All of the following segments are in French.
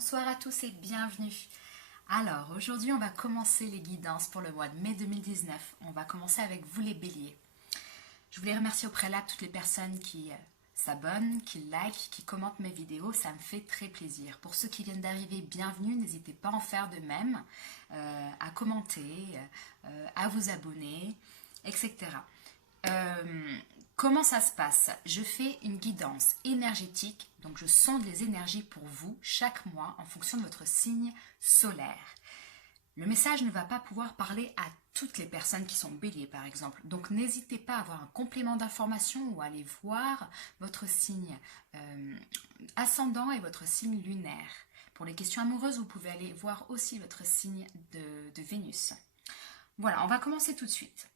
Bonsoir à tous et bienvenue. Alors, aujourd'hui, on va commencer les guidances pour le mois de mai 2019. On va commencer avec vous les béliers. Je voulais remercier au préalable toutes les personnes qui s'abonnent, qui likent, qui commentent mes vidéos. Ça me fait très plaisir. Pour ceux qui viennent d'arriver, bienvenue. N'hésitez pas à en faire de même, à commenter, à vous abonner, etc. Comment ça se passe? Je fais une guidance énergétique, donc je sonde les énergies pour vous chaque mois en fonction de votre signe solaire. Le message ne va pas pouvoir parler à toutes les personnes qui sont béliers par exemple, donc n'hésitez pas à avoir un complément d'information ou à aller voir votre signe ascendant et votre signe lunaire. Pour les questions amoureuses, vous pouvez aller voir aussi votre signe de Vénus. Voilà, on va commencer tout de suite.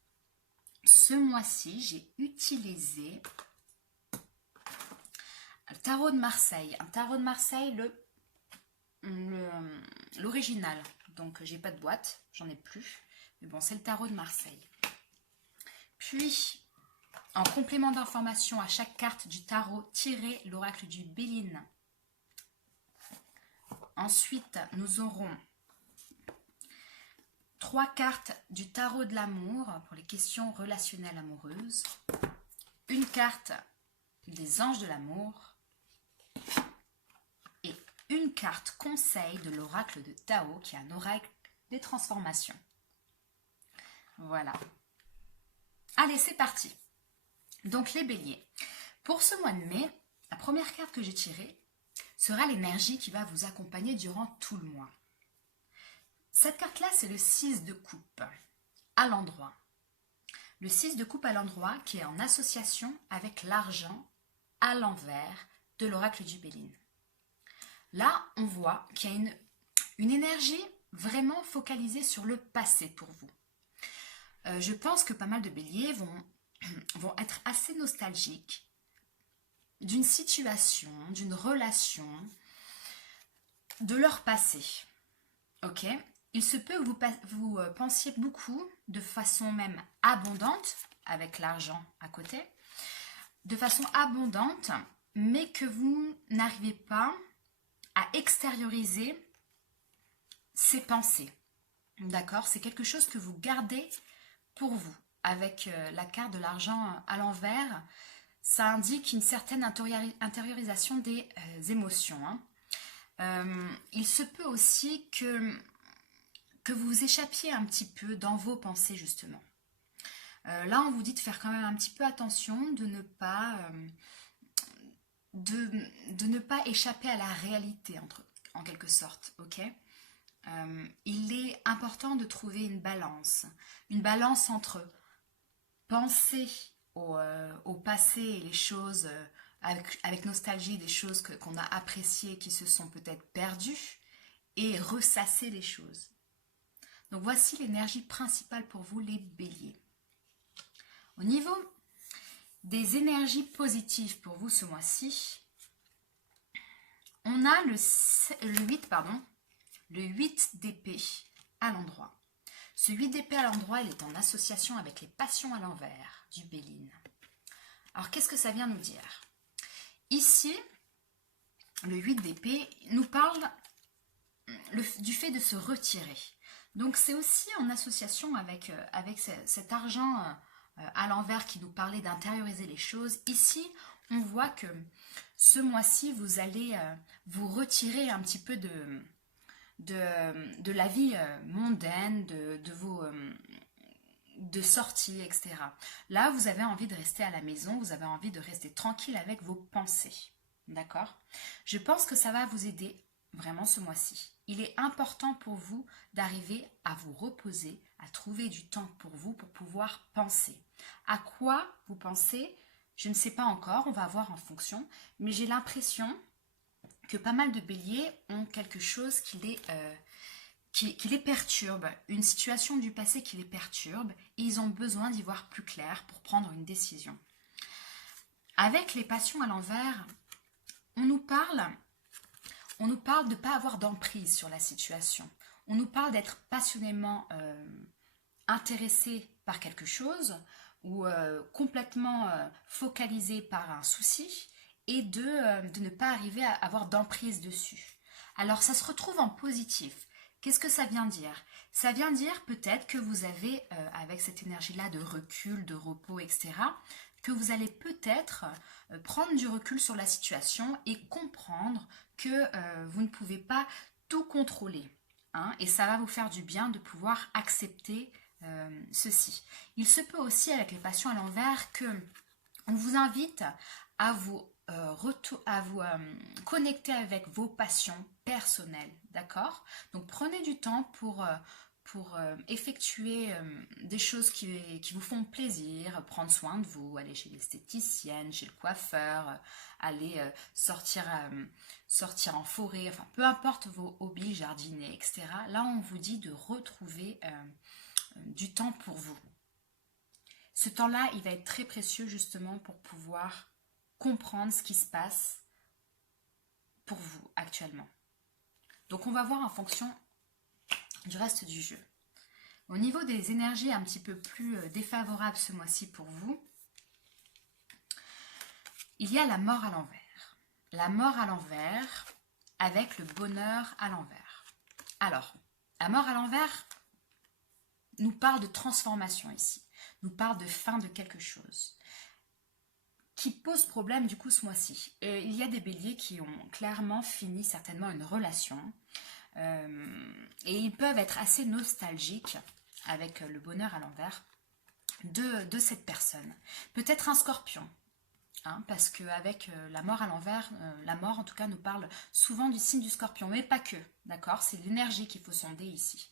Ce mois-ci, j'ai utilisé le tarot de Marseille. Un tarot de Marseille, l'original. Donc, j'ai pas de boîte, j'en ai plus. Mais bon, c'est le tarot de Marseille. Puis, en complément d'information à chaque carte du tarot, tirez l'oracle du Béline. Ensuite, nous aurons 3 cartes du tarot de l'amour pour les questions relationnelles amoureuses. Une carte des anges de l'amour. Et une carte conseil de l'oracle de Tao, qui est un oracle des transformations. Voilà. Allez, c'est parti. Donc, les béliers. Pour ce mois de mai, la première carte que j'ai tirée sera l'énergie qui va vous accompagner durant tout le mois. Cette carte-là, c'est le 6 de coupe, à l'endroit. Le 6 de coupe à l'endroit qui est en association avec l'argent à l'envers de l'oracle du Béline. Là, on voit qu'il y a une énergie vraiment focalisée sur le passé pour vous. Je pense que pas mal de béliers vont être assez nostalgiques d'une situation, d'une relation, de leur passé. Ok ? Il se peut que vous pensiez beaucoup, de façon même abondante, avec l'argent à côté, de façon abondante, mais que vous n'arrivez pas à extérioriser ces pensées. D'accord? C'est quelque chose que vous gardez pour vous. Avec la carte de l'argent à l'envers, ça indique une certaine intériorisation des émotions. Il se peut aussi que vous vous échappiez un petit peu dans vos pensées, justement. Là, on vous dit de faire quand même un petit peu attention, de ne pas, de ne pas échapper à la réalité, en quelque sorte, ok? Il est important de trouver une balance entre penser au passé et les choses, avec nostalgie, des choses qu'on a appréciées, qui se sont peut-être perdues, et ressasser les choses. Donc voici l'énergie principale pour vous, les béliers. Au niveau des énergies positives pour vous ce mois-ci, on a le 8 d'épée à l'endroit. Ce 8 d'épée à l'endroit, il est en association avec les passions à l'envers du Béline. Alors qu'est-ce que ça vient nous dire? Ici, le 8 d'épée nous parle du fait de se retirer. Donc c'est aussi en association avec cet argent à l'envers qui nous parlait d'intérioriser les choses. Ici, on voit que ce mois-ci, vous allez vous retirer un petit peu de la vie mondaine, de sorties, etc. Là, vous avez envie de rester à la maison, vous avez envie de rester tranquille avec vos pensées. D'accord? Je pense que ça va vous aider vraiment ce mois-ci. Il est important pour vous d'arriver à vous reposer, à trouver du temps pour vous, pour pouvoir penser. À quoi vous pensez? Je ne sais pas encore, on va voir en fonction, mais j'ai l'impression que pas mal de béliers ont quelque chose qui les perturbe, une situation du passé qui les perturbe, et ils ont besoin d'y voir plus clair pour prendre une décision. Avec les passions à l'envers, on nous parle de ne pas avoir d'emprise sur la situation. On nous parle d'être passionnément intéressé par quelque chose ou complètement focalisé par un souci et de ne pas arriver à avoir d'emprise dessus. Alors, ça se retrouve en positif. Qu'est-ce que ça vient dire? Ça vient dire peut-être que vous avez, avec cette énergie-là de recul, de repos, etc., que vous allez peut-être prendre du recul sur la situation et comprendre que vous ne pouvez pas tout contrôler. Hein, et ça va vous faire du bien de pouvoir accepter ceci. Il se peut aussi avec les passions à l'envers que on vous invite à vous, connecter avec vos passions personnelles, d'accord? Donc prenez du temps pour effectuer des choses qui vous font plaisir, prendre soin de vous, aller chez l'esthéticienne, chez le coiffeur, aller sortir en forêt, enfin peu importe vos hobbies, jardiner, etc. Là, on vous dit de retrouver du temps pour vous. Ce temps-là, il va être très précieux justement pour pouvoir comprendre ce qui se passe pour vous actuellement. Donc on va voir en fonction du reste du jeu. Au niveau des énergies un petit peu plus défavorables ce mois-ci pour vous, il y a la mort à l'envers. La mort à l'envers avec le bonheur à l'envers. Alors, la mort à l'envers nous parle de transformation ici, nous parle de fin de quelque chose qui pose problème du coup ce mois-ci. Il y a des béliers qui ont clairement fini certainement une relation et ils peuvent être assez nostalgiques avec le bonheur à l'envers de cette personne. Peut-être un scorpion, hein, parce qu'avec la mort à l'envers, la mort en tout cas nous parle souvent du signe du scorpion, mais pas que, d'accord? C'est l'énergie qu'il faut sonder ici.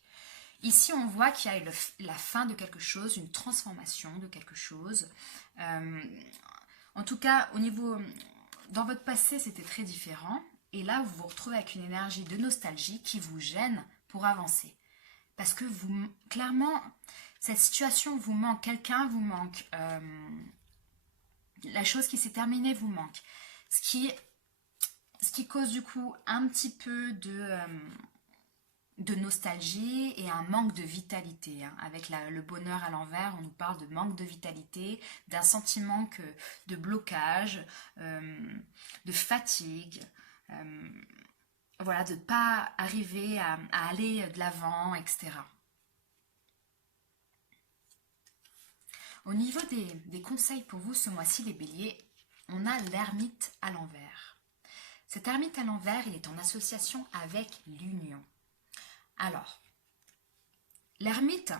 Ici, on voit qu'il y a la fin de quelque chose, une transformation de quelque chose. En tout cas, dans votre passé, c'était très différent. Et là, vous vous retrouvez avec une énergie de nostalgie qui vous gêne pour avancer. Parce que clairement, cette situation vous manque. Quelqu'un vous manque. La chose qui s'est terminée vous manque. Ce qui cause du coup un petit peu de nostalgie et un manque de vitalité. Hein. Avec le bonheur à l'envers, on nous parle de manque de vitalité, d'un sentiment de blocage, de fatigue, voilà, de ne pas arriver à aller de l'avant, etc. Au niveau des conseils pour vous ce mois-ci, les béliers, on a l'ermite à l'envers. Cet ermite à l'envers, il est en association avec l'union. Alors, l'ermite,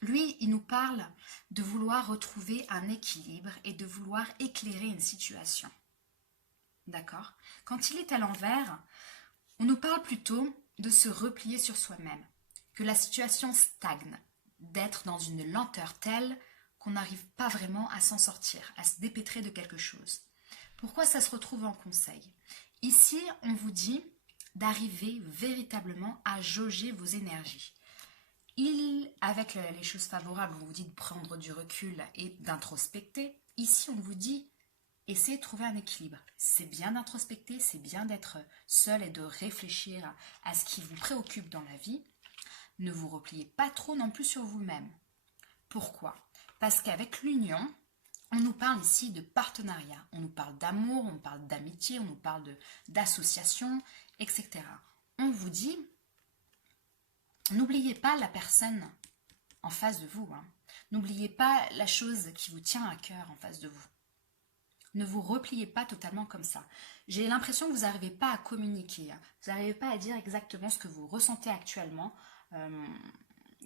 lui, il nous parle de vouloir retrouver un équilibre et de vouloir éclairer une situation. D'accord? Quand il est à l'envers, on nous parle plutôt de se replier sur soi-même, que la situation stagne, d'être dans une lenteur telle qu'on n'arrive pas vraiment à s'en sortir, à se dépêtrer de quelque chose. Pourquoi ça se retrouve en conseil? Ici, on vous dit d'arriver véritablement à jauger vos énergies. Avec les choses favorables, on vous dit de prendre du recul et d'introspecter. Ici, on vous dit, essayez de trouver un équilibre. C'est bien d'introspecter, c'est bien d'être seul et de réfléchir à ce qui vous préoccupe dans la vie. Ne vous repliez pas trop non plus sur vous-même. Pourquoi? Parce qu'avec l'union, on nous parle ici de partenariat, on nous parle d'amour, on nous parle d'amitié, on nous parle d'association, etc. On vous dit, n'oubliez pas la personne en face de vous. Hein. N'oubliez pas la chose qui vous tient à cœur en face de vous. Ne vous repliez pas totalement comme ça. J'ai l'impression que vous n'arrivez pas à communiquer. Hein. Vous n'arrivez pas à dire exactement ce que vous ressentez actuellement.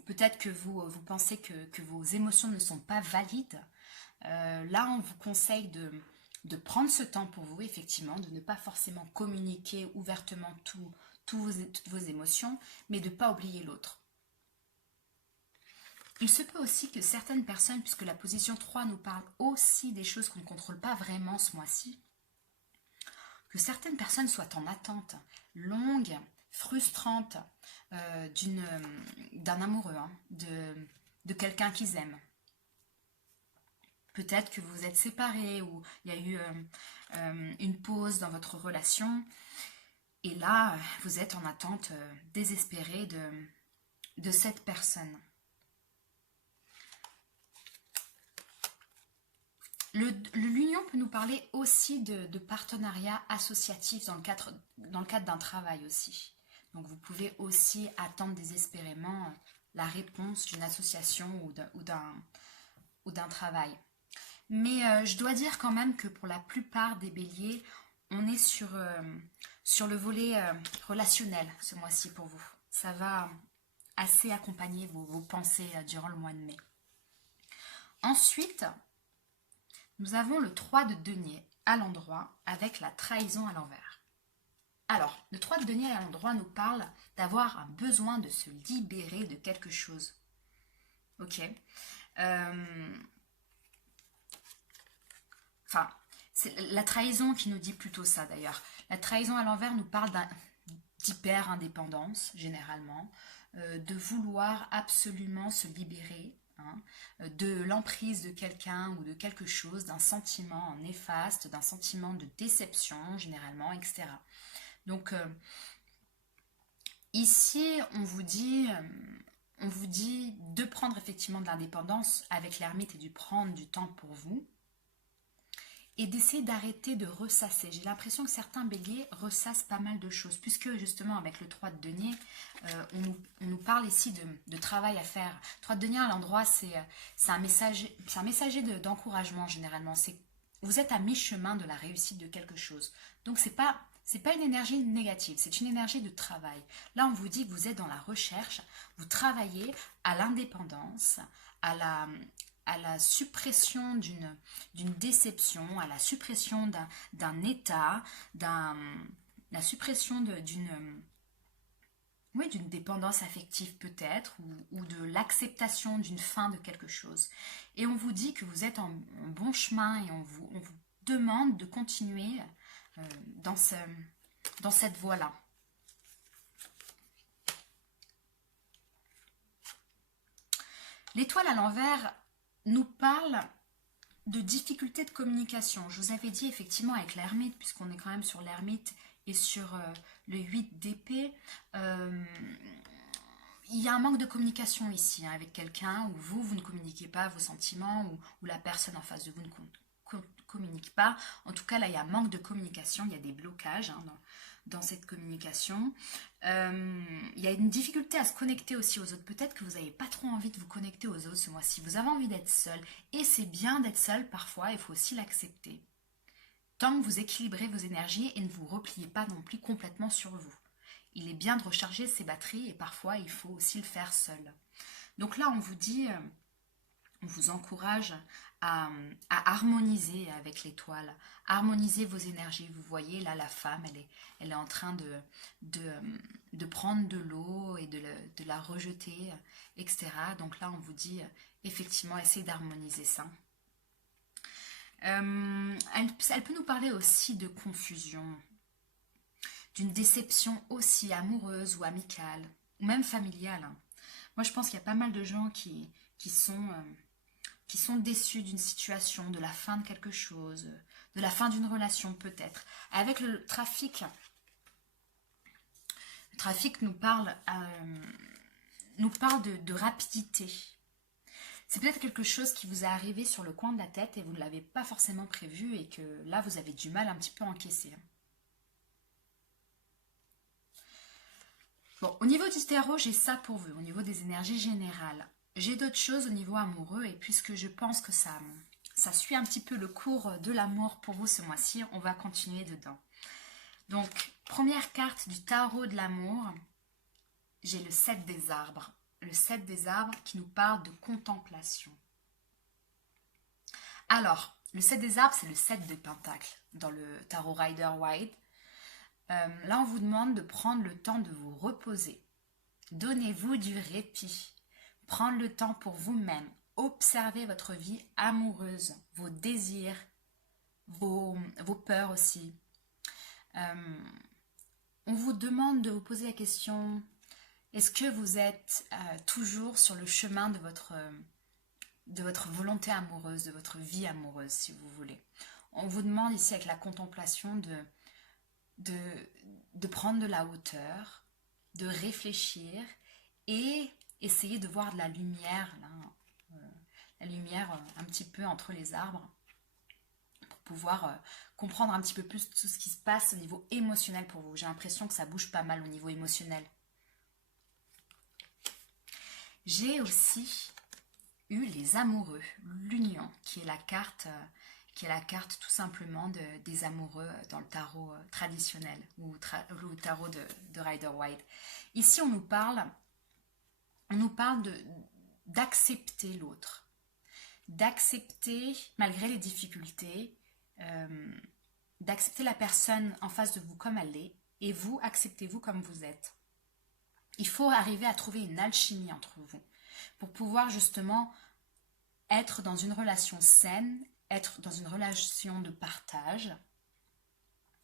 Peut-être que vous pensez que vos émotions ne sont pas valides. Là, on vous conseille de prendre ce temps pour vous, effectivement, de ne pas forcément communiquer ouvertement toutes vos émotions, mais de ne pas oublier l'autre. Il se peut aussi que certaines personnes, puisque la position 3 nous parle aussi des choses qu'on ne contrôle pas vraiment ce mois-ci, que certaines personnes soient en attente longue, frustrante d'un amoureux, hein, de quelqu'un qu'ils aiment. Peut-être que vous êtes séparés ou il y a eu une pause dans votre relation et là, vous êtes en attente désespérée de cette personne. L'union peut nous parler aussi de partenariat associatif dans le cadre d'un travail aussi. Donc vous pouvez aussi attendre désespérément la réponse d'une association ou d'un travail. Mais je dois dire quand même que pour la plupart des béliers, on est sur le volet relationnel ce mois-ci pour vous. Ça va assez accompagner vos pensées durant le mois de mai. Ensuite, nous avons le 3 de denier à l'endroit avec la trahison à l'envers. Alors, le 3 de denier à l'endroit nous parle d'avoir un besoin de se libérer de quelque chose. Ok. Enfin, c'est la trahison qui nous dit plutôt ça d'ailleurs. La trahison à l'envers nous parle d'hyper-indépendance, généralement, de vouloir absolument se libérer, hein, de l'emprise de quelqu'un ou de quelque chose, d'un sentiment néfaste, d'un sentiment de déception, généralement, etc. Donc, ici, on vous dit de prendre effectivement de l'indépendance avec l'ermite et de prendre du temps pour vous, et d'essayer d'arrêter de ressasser. J'ai l'impression que certains béliers ressassent pas mal de choses, puisque justement avec le 3 de denier, on nous parle ici de travail à faire. 3 de denier à l'endroit, c'est un messager d'encouragement généralement. Vous êtes à mi-chemin de la réussite de quelque chose. Donc c'est pas une énergie négative, c'est une énergie de travail. Là, on vous dit que vous êtes dans la recherche, vous travaillez à l'indépendance, à la suppression d'une déception, à la suppression d'un état, la suppression d'une dépendance affective peut-être, ou de l'acceptation d'une fin de quelque chose. Et on vous dit que vous êtes en bon chemin et on vous demande de continuer dans cette voie-là. L'étoile à l'envers nous parle de difficultés de communication. Je vous avais dit effectivement avec l'ermite, puisqu'on est quand même sur l'ermite et sur le 8 d'épée, il y a un manque de communication ici hein, avec quelqu'un, où vous ne communiquez pas vos sentiments, ou la personne en face de vous ne communique pas. En tout cas, là, il y a un manque de communication, il y a des blocages hein, dans cette communication. Il y a une difficulté à se connecter aussi aux autres. Peut-être que vous n'avez pas trop envie de vous connecter aux autres ce mois-ci. Vous avez envie d'être seul. Et c'est bien d'être seul parfois, il faut aussi l'accepter. Tant que vous équilibrez vos énergies et ne vous repliez pas non plus complètement sur vous. Il est bien de recharger ses batteries et parfois il faut aussi le faire seul. Donc là, on vous dit, on vous encourage à harmoniser avec l'étoile, harmoniser vos énergies. Vous voyez là, la femme, elle est en train de prendre de l'eau et de la rejeter, etc. Donc là, on vous dit effectivement, essayez d'harmoniser ça. Elle peut nous parler aussi de confusion, d'une déception aussi amoureuse ou amicale, ou même familiale. Moi, je pense qu'il y a pas mal de gens qui sont déçus d'une situation, de la fin de quelque chose, de la fin d'une relation peut-être. Avec le trafic nous parle de rapidité. C'est peut-être quelque chose qui vous est arrivé sur le coin de la tête et vous ne l'avez pas forcément prévu et que là, vous avez du mal un petit peu à encaisser. Bon, au niveau du tarot, j'ai ça pour vous, au niveau des énergies générales. J'ai d'autres choses au niveau amoureux et puisque je pense que ça suit un petit peu le cours de l'amour pour vous ce mois-ci, on va continuer dedans. Donc, première carte du tarot de l'amour, j'ai le 7 des arbres. Le 7 des arbres qui nous parle de contemplation. Alors, le 7 des arbres, c'est le 7 de pentacles dans le tarot Rider-Waite. Là, on vous demande de prendre le temps de vous reposer. Donnez-vous du répit. Prendre le temps pour vous-même. Observez votre vie amoureuse, vos désirs, vos peurs aussi. On vous demande de vous poser la question, est-ce que vous êtes toujours sur le chemin de votre volonté amoureuse, de votre vie amoureuse, si vous voulez. On vous demande ici avec la contemplation de prendre de la hauteur, de réfléchir et essayer de voir de la lumière, là, la lumière un petit peu entre les arbres. pouvoir comprendre un petit peu plus tout ce qui se passe au niveau émotionnel pour vous. J'ai l'impression que ça bouge pas mal au niveau émotionnel. J'ai aussi eu les amoureux, l'union, qui est la carte tout simplement des amoureux dans le tarot traditionnel ou tarot de Rider-Waite. Ici, on nous parle d'accepter l'autre, d'accepter malgré les difficultés, d'accepter la personne en face de vous comme elle est, et vous, acceptez-vous comme vous êtes. Il faut arriver à trouver une alchimie entre vous pour pouvoir justement être dans une relation saine, être dans une relation de partage,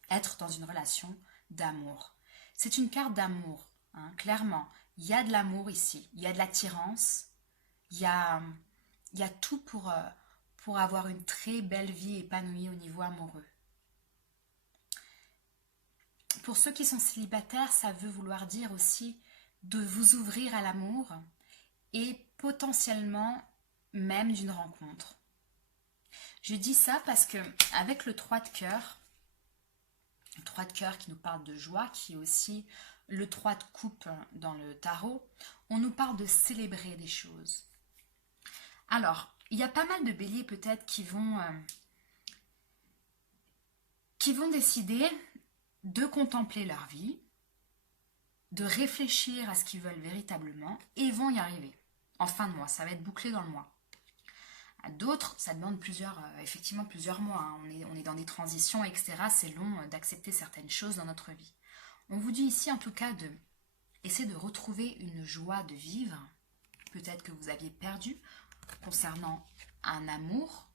être dans une relation d'amour. C'est une carte d'amour, hein, clairement. Il y a de l'amour ici, il y a de l'attirance, il y a tout pour avoir une très belle vie épanouie au niveau amoureux. Pour ceux qui sont célibataires, ça veut vouloir dire aussi de vous ouvrir à l'amour et potentiellement même d'une rencontre. Je dis ça parce que avec le 3 de cœur qui nous parle de joie, qui est aussi le 3 de coupe dans le tarot, on nous parle de célébrer des choses. Alors, il y a pas mal de béliers peut-être qui vont décider de contempler leur vie, de réfléchir à ce qu'ils veulent véritablement et vont y arriver. En fin de mois, ça va être bouclé dans le mois. À d'autres, ça demande effectivement plusieurs mois. Hein. On est dans des transitions, etc. C'est long d'accepter certaines choses dans notre vie. On vous dit ici en tout cas d'essayer de retrouver une joie de vivre, peut-être que vous aviez perdu, concernant un amour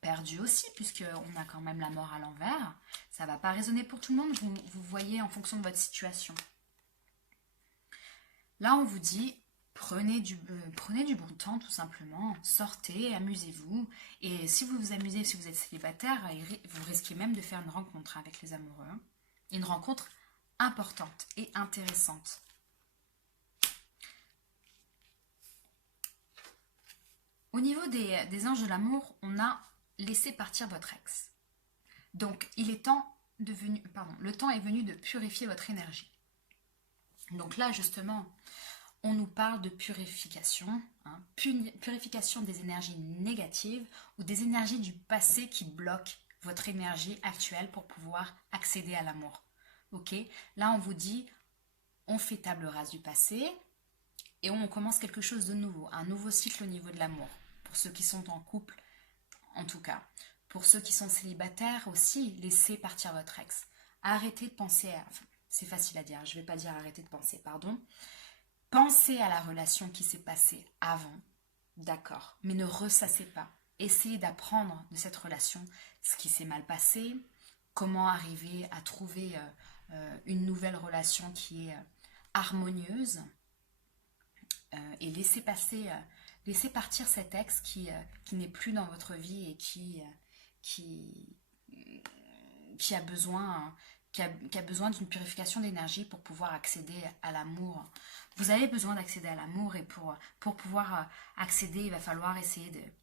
perdu aussi, puisqu'on a quand même la mort à l'envers. Ça ne va pas résonner pour tout le monde, vous voyez en fonction de votre situation. Là, on vous dit, prenez du bon temps, tout simplement, sortez, amusez-vous, et si vous vous amusez, si vous êtes célibataire, vous risquez même de faire une rencontre avec les amoureux, hein. Une rencontre importante et intéressante. Au niveau des anges de l'amour, on a laissé partir votre ex. Donc, le temps est venu de purifier votre énergie. Donc là, justement, on nous parle de purification, hein, purification des énergies négatives ou des énergies du passé qui bloquent votre énergie actuelle pour pouvoir accéder à l'amour. Ok ? Là, on vous dit, on fait table rase du passé et on commence quelque chose de nouveau, un nouveau cycle au niveau de l'amour. Pour ceux qui sont en couple, en tout cas. Pour ceux qui sont célibataires aussi, laissez partir votre ex. Arrêtez de penser à... Enfin, c'est facile à dire, je ne vais pas dire arrêtez de penser, pardon. Pensez à la relation qui s'est passée avant, d'accord, mais ne ressassez pas. Essayez d'apprendre de cette relation ce qui s'est mal passé, comment arriver à trouver une nouvelle relation qui est harmonieuse et laissez partir cet ex qui n'est plus dans votre vie et qui a besoin d'une purification d'énergie pour pouvoir accéder à l'amour. Vous avez besoin d'accéder à l'amour et pour pouvoir accéder, il va falloir essayer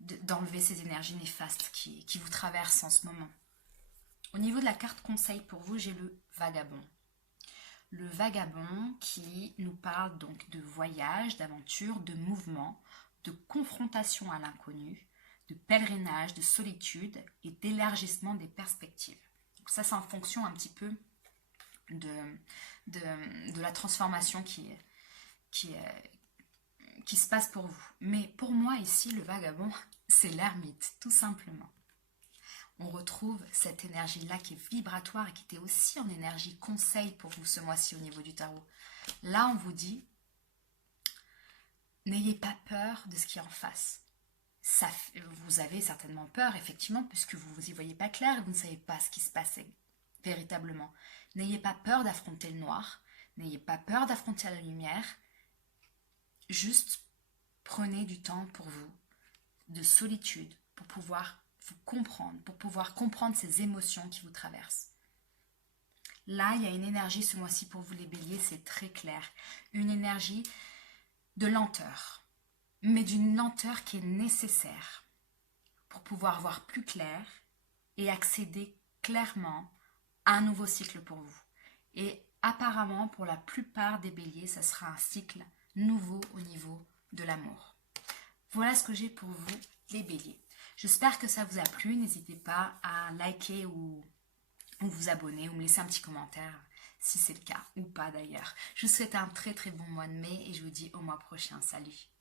d'enlever ces énergies néfastes qui vous traversent en ce moment. Au niveau de la carte conseil pour vous, j'ai le vagabond. Le vagabond qui nous parle donc de voyage, d'aventure, de mouvement, de confrontation à l'inconnu, de pèlerinage, de solitude et d'élargissement des perspectives. Donc ça, c'est en fonction un petit peu de la transformation qui se passe pour vous. Mais pour moi, ici, le vagabond, c'est l'ermite, tout simplement. On retrouve cette énergie-là qui est vibratoire et qui était aussi en énergie conseil pour vous ce mois-ci au niveau du tarot. Là, on vous dit, n'ayez pas peur de ce qui est en face. Vous avez certainement peur, effectivement, puisque vous n'y voyez pas clair et vous ne savez pas ce qui se passait véritablement. N'ayez pas peur d'affronter le noir, n'ayez pas peur d'affronter la lumière. Juste prenez du temps pour vous, de solitude, pour pouvoir vous comprendre, pour pouvoir comprendre ces émotions qui vous traversent. Là, il y a une énergie ce mois-ci pour vous les béliers, c'est très clair. Une énergie de lenteur, mais d'une lenteur qui est nécessaire pour pouvoir voir plus clair et accéder clairement à un nouveau cycle pour vous. Et apparemment, pour la plupart des béliers, ça sera un cycle nouveau au niveau de l'amour. Voilà ce que j'ai pour vous, les béliers. J'espère que ça vous a plu. N'hésitez pas à liker ou vous abonner ou me laisser un petit commentaire si c'est le cas ou pas d'ailleurs. Je vous souhaite un très très bon mois de mai et je vous dis au mois prochain. Salut!